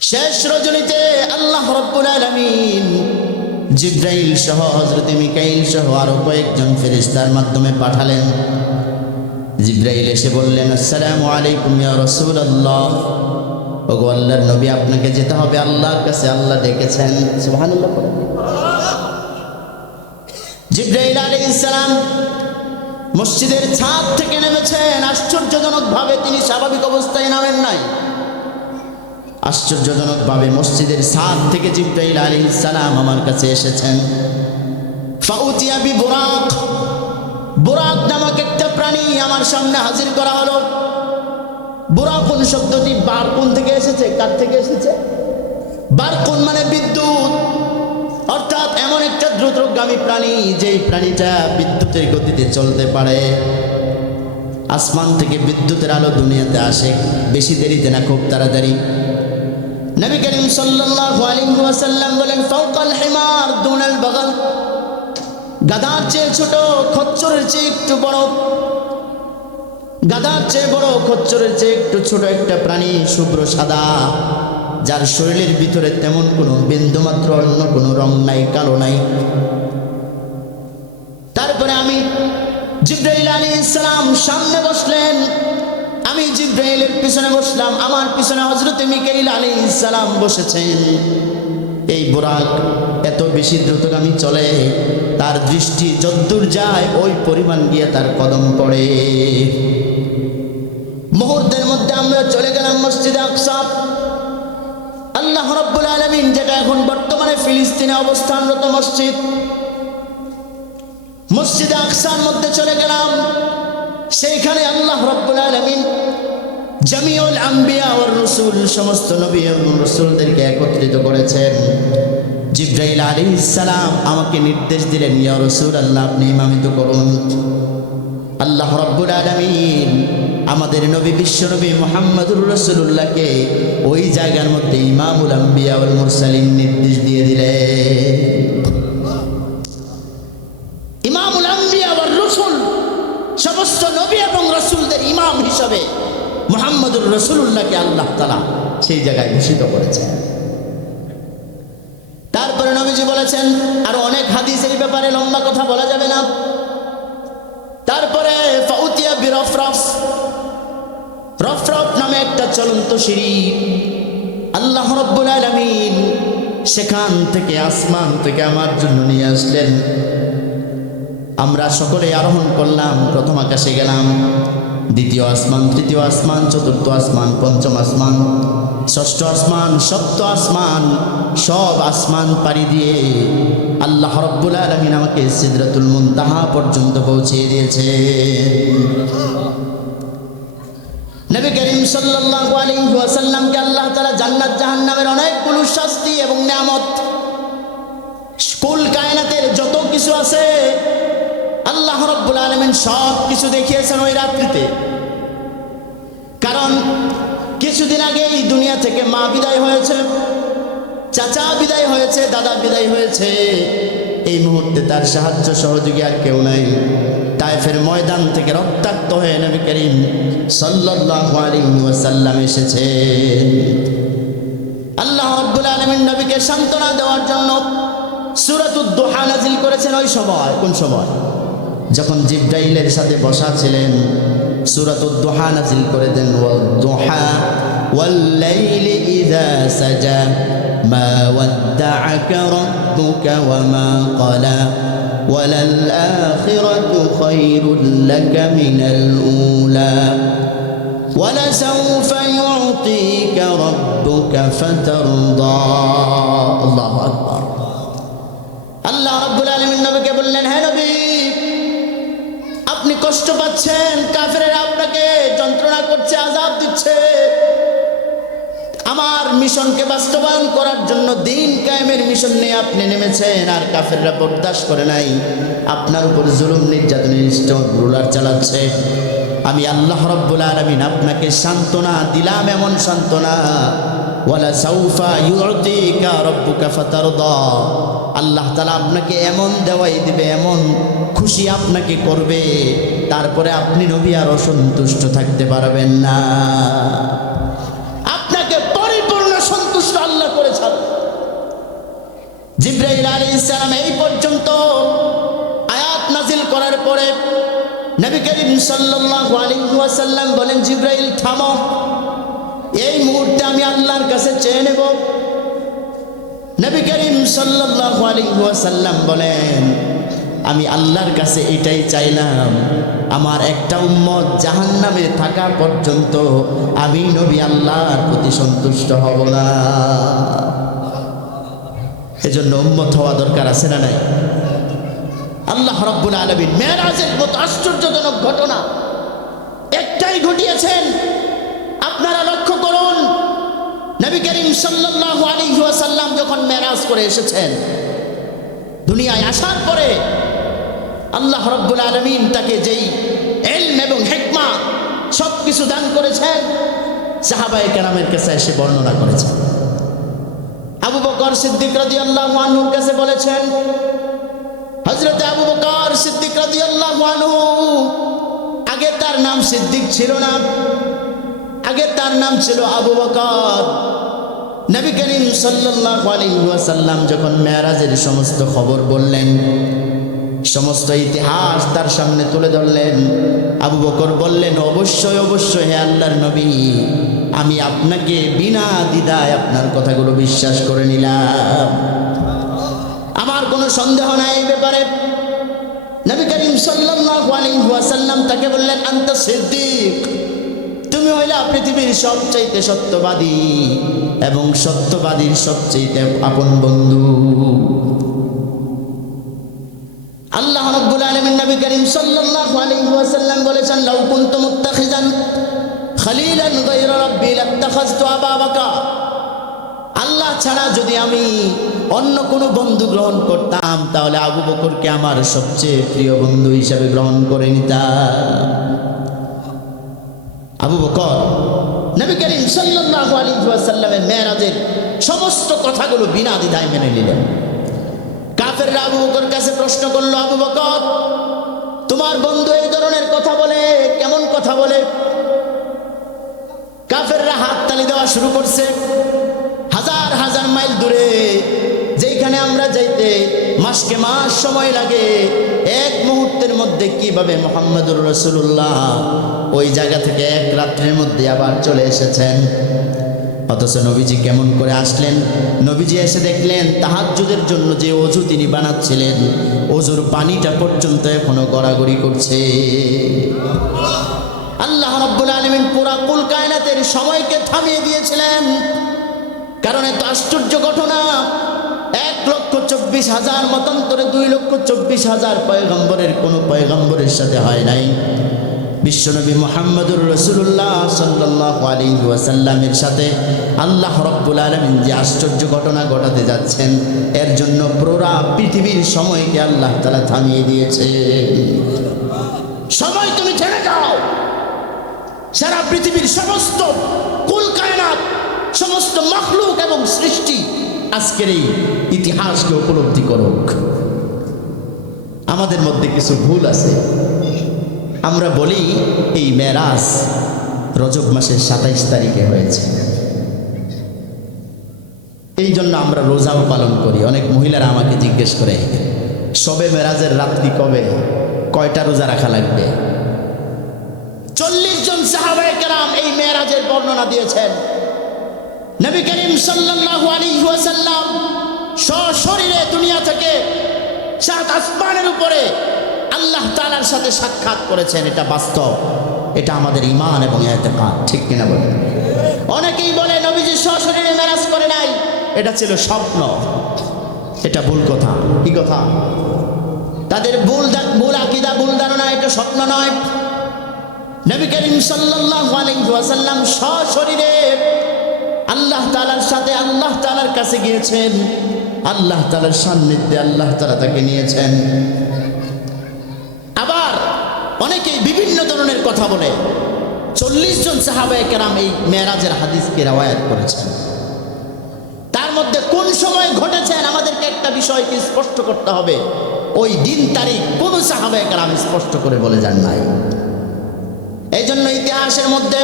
শেষ রজনীতে আল্লাহ রাব্বুল আলামিন জিবরাইল সহ হযরত মিকাইল সহ আরো কয়েকজন ফেরেশতার মাধ্যমে পাঠালেন। জিবরাইল এসে বললেন, আসসালামু আলাইকুম ইয়া রাসূলুল্লাহ, ওগো আল্লাহর নবী, আপনাকে যেতে হবে আল্লাহর কাছে, আল্লাহ ডেকেছেন। সুবহানাল্লাহ। জিবরাইল আলাইহিস সালাম মসজিদের ছাদ থেকে নেমেছেন। আশ্চর্যজনকভাবে তিনি স্বাভাবিক অবস্থায় নামেন নাই। আশ্চর্যজনকভাবে মসজিদের ছাদ থেকে জিবরাইল আলাইহিস সালাম আমার কাছে এসেছেন। ফাউতিয়া বি বুরাক, বুরাক নামক একটা প্রাণী আমার সামনে হাজির করা হলো। বুরাকুন শব্দটি বারকুন থেকে এসেছে। কার থেকে এসেছে? বারকুন মানে বিদ্যুৎ, অর্থাৎ এমন একটা দ্রুতগামী প্রাণী যেই প্রাণীটা বিদ্যুতের গতিতে চলতে পারে। আসমান থেকে বিদ্যুতের আলো দুনিয়াতে আসে, বেশি দেরিতে না, খুব তাড়াতাড়ি। নবী করিম সাল্লাল্লাহু আলাইহি ওয়াসাল্লাম বলেন, ফাওকাল হিমার দুনাল বাগাল, গাধার চেয়ে ছোট, খচ্চরের চেয়ে একটু বড়, গাধার চেয়ে বড়, খচ্চরের চেয়ে একটু ছোট একটা প্রাণী, শুভ্র সাদা, যার শরীরের ভিতরে তেমন কোনো বিন্দুমাত্র অন্য কোনো রং নাই, কালো নাই। তারপরে আমি জিবরাইল আলাইহিস সালাম সামনে বসলেন, আমি জিবরাইলের পিছনে বসলাম, আমার পিছনে হযরত মিকাইল আলাইহিস সালাম বসেছেন। এই বুরাক এত বেশি দ্রুতগামী চলে, তার দৃষ্টি যদ্দূর যায় ওই পরিমাণ গিয়ে তার কদম পড়ে। মুহূর্তের মধ্যে আমরা চলে গেলাম মসজিদে আকসা। আল্লাহ রাব্বুল আলামিন, যেটা এখন বর্তমানে ফিলিস্তিনে অবস্থানরত মসজিদ, মসজিদে আকসার মধ্যে চলে গেলাম। সেইখানে আল্লাহ রাব্বুল আলামিন জামিউল আম্বিয়া ওয়ার রাসূল, সমস্ত নবী এবং রাসূলদেরকে একত্রিত করেছেন। জিবরাইল আলাইহিস সালাম আমাকে নির্দেশ দিলেন, ইয়া রাসূলুল্লাহ, আপনি ইমামতি করুন। আল্লাহ রাব্বুল আলামিন আমাদের নবী বিশ্বনবী মুহাম্মদুর রাসূলুল্লাহকে ওই জায়গার মধ্যে ইমামুল আম্বিয়া ওয়াল মুরসালিন নির্দেশ দিয়ে দিলেন। ইমামুল আম্বিয়া ওয়ার রাসূল, সমস্ত নবী এবং রাসূলদের ইমাম হিসাবে মুহাম্মদুর রাসূলুল্লাহকে আল্লাহ তাআলা সেই জায়গায় ঘোষিত করেছেন। তারপরে নবীজি বলেছেন, আরো অনেক হাদিস এই ব্যাপারে, লম্বা কথা বলা যাবে না। তারপরে ফাউতিয়া বিরফরফ, রফরফ নামে একটা চলন্ত সিঁড়ি আল্লাহ রাব্বুল আলামিন সেখান থেকে, আসমান থেকে আমার জন্য নিয়ে আসলেন। আমরা সকলে আরোহণ করলাম, প্রথম আকাশে গেলাম, দ্বিতীয় আসমান, তৃতীয় আসমান, চতুর্থ আসমান, পঞ্চম আসমান, ষষ্ঠ আসমান, সপ্ত আসমান, সব আসমান পাড়ি দিয়ে আল্লাহ রাব্বুল আলামিন আমাকে সিদরাতুল মুনতাহা পর্যন্ত পৌঁছে দিয়েছে। নবী করিম সাল্লাল্লাহু আলাইহি ওয়াসাল্লামকে আল্লাহ তাআলা জান্নাত জাহান্নামের অনেকগুলো শাস্তি এবং নিয়ামত, কুল কায়নাতের যত কিছু আছে আল্লাহ রাব্বুল আলামিন সব কিছু দেখিয়েছেন ওই রাত্রিতে। কারণ কিছুদিন আগে এই দুনিয়া থেকে মা বিদায় হয়েছে, চাচা বিদায় হয়েছে, দাদা বিদায় হয়েছে। এই মুহূর্তে তার সাহায্য সহযোগী আর কেউ নাই। তায়েফের ময়দান থেকে রক্তাক্ত হয়ে নবী করিম সাল্লাল্লাহু আলাইহি ওয়াসাল্লাম এসেছেন। আল্লাহ রাব্বুল আলামিন নবীকে সান্ত্বনা দেওয়ার জন্য সূরাতুদ দুহা নাযিল করেছেন। ওই সময়, কোন সময়? যখন জিবরাইলের সাথে বসা ছিলেন, সূরাতুদ দুহা নাযিল করে দেন, ওয়াদ-দুহা ওয়াল-লাইলি ইযা সাজা মা ওয়াদ্দা'আকা রাব্বুকা ওয়া মা ক্বালা ওয়ালাল আখিরাতু খায়রুল লাকা মিনাল উলা ওয়ালাসাউফা ইউ'তিকা রাব্বুকা ফাতারদা। আল্লাহু আকবার। আল্লাহ রাব্বুল আলামিন নবীকে বললেন, হে নবী, আপনি কষ্ট পাচ্ছেন, কাফেররা আপনাকে যন্ত্রণা করছে, আযাব দিচ্ছে। আমার মিশনকে বাস্তবায়ন করার জন্য, দ্বীন কায়েমের মিশন নিয়ে আপনি নেমেছেন, আর কাফেররা বরদাস্ত করে নাই, আপনার উপর জুলুম নির্যাতনের রুলার চালাচ্ছে। আমি আল্লাহ রাব্বুল আলামিন আপনাকে সান্ত্বনা দিলাম, এমন সান্ত্বনা, ওয়ালা সাউফা ইউ'তিকা রাব্বুকা ফাতারদা, আল্লাহ তাআলা আপনাকে এমন দেওয়াই দিবে, এমন খুশি আপনাকে করবে, তারপরে আপনি নবী আর অসন্তুষ্ট থাকতে পারবেন না। আপনাকে পরিপূর্ণ সন্তুষ্ট জিবরাইল আলাইহিস সালাম এই পর্যন্ত আয়াত নাজিল করার পরে নবী করিম সাল্লাল্লাহু আলাইহি ওয়াসাল্লাম বলেন, জিবরাইল থামো, এই মুহূর্তে আমি আল্লাহর কাছে চেয়ে নেব। নবী করিম সাল্লাল্লাহু আলাইহি ওয়াসাল্লাম বলেন, আমি আল্লাহর কাছে এটাই চাইলাম, আমার একটা উম্মত জাহান্নামে থাকা পর্যন্ত আমি নবী আল্লাহর প্রতি সন্তুষ্ট হব না। এজন্য উম্মত হওয়া দরকার আছে না নাই? আল্লাহ রাব্বুল আলামিন মেরাজের মতো আশ্চর্যজনক ঘটনা একটাই ঘটিয়েছেন। আপনারা লক্ষ্য করুন, নবী করিম সাল্লাল্লাহু আলাইহি ওয়াসাল্লাম যখন মেরাজ করে এসেছেন, দুনিয়ায় আসার পরে আল্লাহ রাব্বুল আলামিন তাকে যেই ইলম এবং হিকমা সবকিছু দান করেছেন, সাহাবায়ে কেরামের কাছে এসে বর্ণনা করেছেন। আবু বকর সিদ্দিক রাদিয়াল্লাহু আনহুর কাছে বলেছেন, হযরত আবু বকর সিদ্দিক রাদিয়াল্লাহু আনহু, আগে তার নাম সিদ্দিক ছিল না, আগে তার নাম ছিল আবু বকর। নবী করিম সাল্লাল্লাহু আলাইহি ওয়াসাল্লাম যখন মেরাজের সমস্ত খবর বললেন, সমস্ত ইতিহাস তার সামনে তুলে ধরলেন, আবু বকর বললেন, অবশ্যই অবশ্যই হে আল্লাহর নবী, আমি আপনাকে বিনা দ্বিধায় আপনার কথাগুলো বিশ্বাস করে নিলাম, আমার কোনো সন্দেহ নাই এই ব্যাপারে। নবী করিম সাল্লাল্লাহু আলাইহি ওয়াসাল্লাম তাকে বললেন, আনতা সিদ্দিক, তুমি হইলা পৃথিবীর সবচাইতে সত্যবাদী এবং সত্যবাদীর সবচাইতে আপন বন্ধু। আল্লাহ রাব্বুল আলামিন নবী করিম সাল্লাল্লাহু আলাইহি ওয়াসাল্লাম বলেছেন, লাউ কুনতু মুত্তাখিযান খলিলান গায়রা রাব্বি লাত্তাখাযতু আবা বকর, আল্লাহ ছাড়া যদি আমি অন্য কোনো বন্ধু গ্রহণ করতাম তাহলে আবু বকরকে আমার সবচেয়ে প্রিয় বন্ধু হিসেবে গ্রহণ করে নিতাম। আবু বকর নবী করিম সাল্লাল্লাহু আলাইহি ওয়াসাল্লামের মেরাজের সমস্ত কথাগুলো বিনা দ্বিধায় মেনে নিলেন। কাফেররা আবু বকর কাছে প্রশ্ন করলো, আবু বকর, তোমার বন্ধু এই ধরনের কথা বলে, কেমন কথা বলে? কাফেররা হাত তালি দেওয়া শুরু করছে। হাজার হাজার মাইল দূরে যেখানে আমরা যাইতে মাসকে মাস সময় লাগে, এক মুহূর্তের মধ্যে কিভাবে মুহাম্মদুর রাসূলুল্লাহ ওই জায়গা থেকে এক রাত্রের মধ্যে আবার চলে এসেছেন। অথচ নবীজি কেমন করে আসলেন? নবীজি এসে দেখলেন তাহাজ্জুদের জন্য যে ওযু তিনি বানাচ্ছিলেন, ওযুর পানিটা পর্যন্ত এখনো গড়াগড়ি করছে। আল্লাহ রাব্বুল আলামিন পুরা কুল কায়নাতের সময়কে থামিয়ে দিয়েছিলেন। কারণ এত আশ্চর্য ঘটনা 1,24,000 মতান্তরে 2,24,000 পয়গম্বরের কোনো পয়গম্বরের সাথে হয় নাই। বিশ্বনবী মুহাম্মদুর রাসূলুল্লাহ সাল্লাল্লাহু আলাইহি ওয়াসাল্লামের সাথে আল্লাহ রাব্বুল আলামিন যে আশ্চর্য ঘটনা ঘটাতে যাচ্ছেন, এর জন্য পুরা পৃথিবীর সময়কে আল্লাহ তাআলা থামিয়ে দিয়েছে। সময় তুমি থেমে যাও, সারা পৃথিবীর সমস্ত কুল কায়নাত, সমস্ত মাখলুক এবং সৃষ্টি আজকের এই ইতিহাসকে উপলব্ধি করুক। আমাদের মধ্যে কিছু ভুল আছে। আমরা বলি এই মেরাজ রজব মাসের 27 তারিখে হয়েছে, এই জন্য আমরা রোজাও পালন করি। অনেক মহিলারা আমাকে জিজ্ঞেস করে, শবে মেরাজের রাত্রি কবে, কয়টা রোজা রাখা লাগবে? 40 জন সাহাবায়ে কেরাম এই মেরাজের বর্ণনা দিয়েছেন। নবী করিম সাল্লাল্লাহু আলাইহি ওয়াসাল্লাম সশরীরে দুনিয়া থেকে 7 আসমানের উপরে আল্লাহ তাআলার সাথে সাক্ষাৎ করেছেন। এটা বাস্তব, এটা আমাদের ঈমান এবং ইতিকাদ, ঠিক কিনা বলেন? অনেকেই বলে নবীজি সশরীরে মেরাজ করে নাই, এটা ছিল স্বপ্ন। এটা ভুল কথা। কি কথা? তাদের ভুল আকীদা, ভুল ধারণা, এটা স্বপ্ন নয়। নবী করিম সাল্লাল্লাহু আলাইহি ওয়াসাল্লাম সশরীরে আল্লাহ তাআলার সাথে আল্লাহ তাআলার কাছে গিয়েছেন, আল্লাহ তাআলার সান্নিধ্যে আল্লাহ তাআলা তাকে নিয়েছেন। আবার অনেকেই বিভিন্ন ধরনের কথা বলে। 40 জন সাহাবায়ে কেরাম এই মেরাজের হাদিসকে রওয়ায়াত করেছেন। তার মধ্যে কোন সময় ঘটেছেন আমাদেরকে একটা বিষয়কে স্পষ্ট করতে হবে। ওই দিন তারিখ কোন সাহাবায়ে কেরাম স্পষ্ট করে বলে যান নাই। এই জন্য ইতিহাসের মধ্যে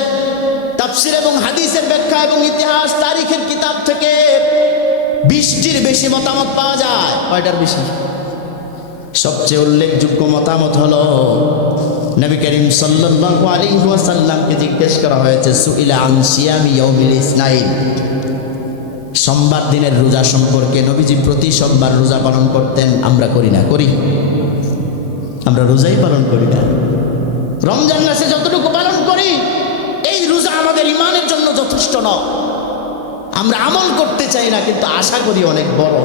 তাফসীর এবং হাদিসের ব্যাখ্যা এবং ইতিহাস তারিখের কিতাব থেকে 20টির বেশি মতামত পাওয়া যায়। কয়টার বেশি? সবচেয়ে উল্লেখযোগ্য মতামত হলো নবী করিম সাল্লাল্লাহু আলাইহি ওয়াসাল্লামকে জিজ্ঞেস করা হয়েছে সুইলা আন সিয়ামি ইয়াউমিল ইসনাইন, সোমবার দিনের রোজা সম্পর্কে। নবীজি প্রতি সোমবার রোজা পালন করতেন। আমরা করি না? করি। আমরা রোজাই পালন করি না। রমজান মাসে যতটুকু পালন করি, এই রোজা আমাদের ঈমানের জন্য যথেষ্ট নয়। আমরা আমল করতে চাই না, কিন্তু আশা করি অনেক বড়।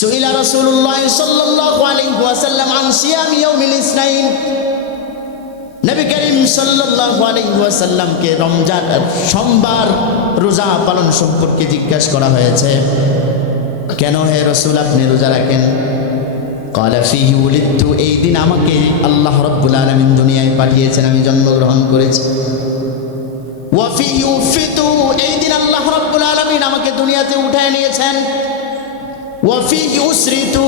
সুইলা রাসূলুল্লাহ সাল্লাল্লাহু আলাইহি ওয়াসাল্লাম আন সিয়ামি ইয়াউমিল ইসনাইন, নবী করিম সাল্লাল্লাহু আলাইহি ওয়াসাল্লামকে রমজান সোমবার রোজা পালন সম্পর্কে জিজ্ঞাসা করা হয়েছে, কেন হে রাসূল আপনি রোজা রাখেন? ক্বালা ফীহি উলিদতু, এই দিন আমাকে আল্লাহ রাব্বুল আলামিন দুনিয়ায় পাঠিয়েছেন, আমি জন্মগ্রহণ করেছি। ওয়া ফীহি উফিতু, এই দিন আল্লাহ রাব্বুল আলামিন আমাকে দুনিয়াতে উঠায় নিয়েছেন। ওয়া ফীহি উসরিতু,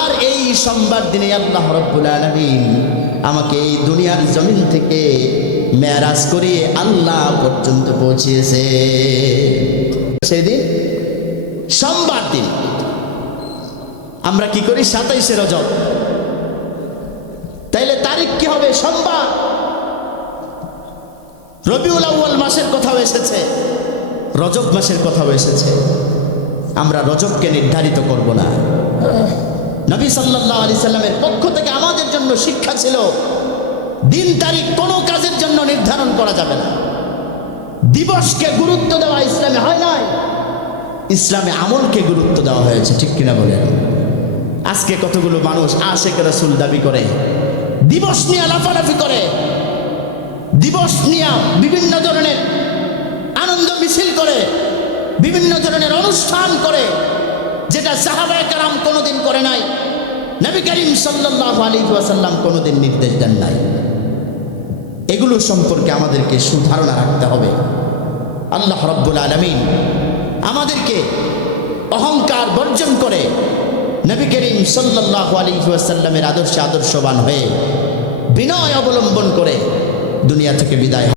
আর এই সোমবার দিনে আল্লাহ রাব্বুল আলামিন আমাকে এই দুনিয়ার জমিন থেকে মেরাজ করিয়ে আল্লাহ পর্যন্ত পৌঁছিয়েছে। সেদিন সোমবার দিন আমরা কি করি? 27শে রজব। তাইলে তারিখ কি হবে? সোমবার। রবিউল আউয়াল মাসের কথাও এসেছে, রজব মাসের কথাও এসেছে। আমরা রজবকে নির্ধারিত করব না। নবী সাল্লাল্লাহু আলাইহি সাল্লামের পক্ষ থেকে আমাদের জন্য শিক্ষা ছিল, দিন তারিখ কোনো কাজের জন্য নির্ধারণ করা যাবে না। দিবসকে গুরুত্ব দেওয়া ইসলামে হয় নাই, ইসলামে আমলকে গুরুত্ব দেওয়া হয়েছে। ঠিক কিনা বলেন? আজকে কতগুলো মানুষ আশিক রাসূল দাবি করে, দিবস নিয়ে লাফালাফি করে, দিবস নিয়ে বিভিন্ন ধরনের আনন্দ মিছিল করে, বিভিন্ন ধরনের অনুষ্ঠান করে, যেটা সাহাবায়ে কেরাম কোনোদিন করে নাই, নবী করিম সাল্লাল্লাহু আলাইহি ওয়াসাল্লাম কোনোদিন নির্দেশ দেন নাই। এগুলো সম্পর্কে আমাদেরকে সুধারণা রাখতে হবে। আল্লাহ রাব্বুল আলামিন আমাদেরকে অহংকার বর্জন করে নবী করিম সাল্লাল্লাহু আলাইহি ওয়াসাল্লামের আদর্শে আদর্শবান হয়ে বিনয় অবলম্বন করে দুনিয়া থেকে বিদায়